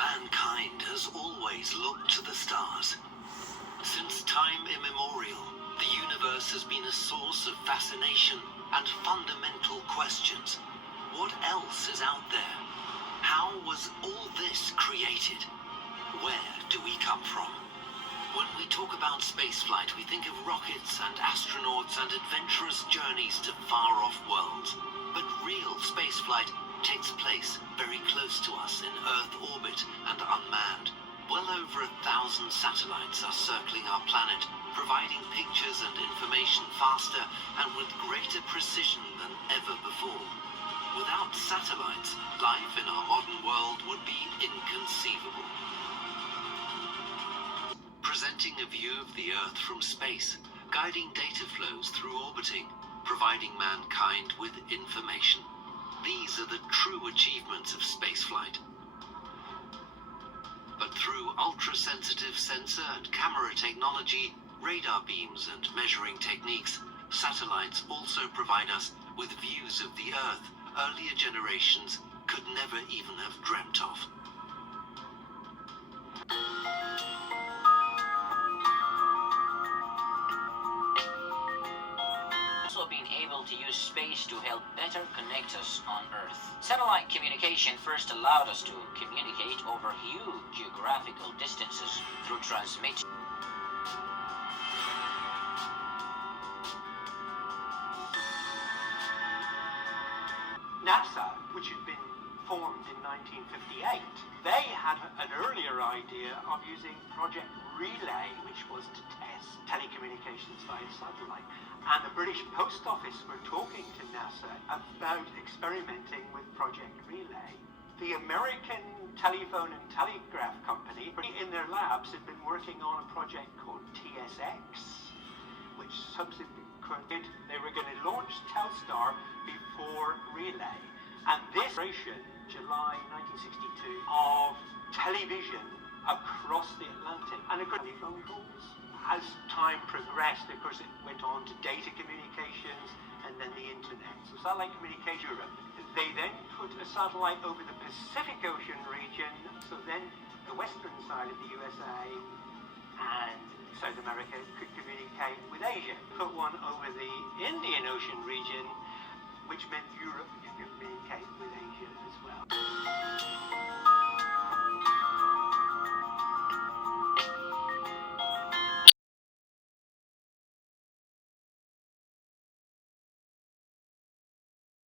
Mankind has always looked to the stars. Since time immemorial, the universe has been a source of fascination and fundamental questions. What else is out there? How was all this created? Where do we come from? When we talk about spaceflight, we think of rockets and astronauts and adventurous journeys to far-off worlds. But real spaceflight takes place very close to us in Earth orbit and unmanned. Well over 1,000 satellites are circling our planet, providing pictures and information faster and with greater precision than ever before. Without satellites, life in our modern world would be inconceivable. Presenting a view of the Earth from space, guiding data flows through orbiting, providing mankind with information. These are the true achievements of spaceflight. But through ultra-sensitive sensor and camera technology, radar beams and measuring techniques, satellites also provide us with views of the Earth earlier generations could never even have dreamt of. Being able to use space to help better connect us on Earth. Satellite communication first allowed us to communicate over huge geographical distances through transmit. NASA, which had been formed in 1958, they had an earlier idea of using Project Relay, which was to test telecommunications via satellite. And the British Post Office were talking to NASA about experimenting with Project Relay. The American Telephone and Telegraph Company, in their labs, had been working on a project called TSX, which subsequently they were going to launch Telstar before Relay. And this operation, July 1962, of television across the Atlantic and telephone calls. As time progressed, of course, it went on to data communications and then the internet. So satellite communication Europe. They then put a satellite over the Pacific Ocean region, so then the western side of the USA and South America could communicate with Asia. Put one over the Indian Ocean region, which meant Europe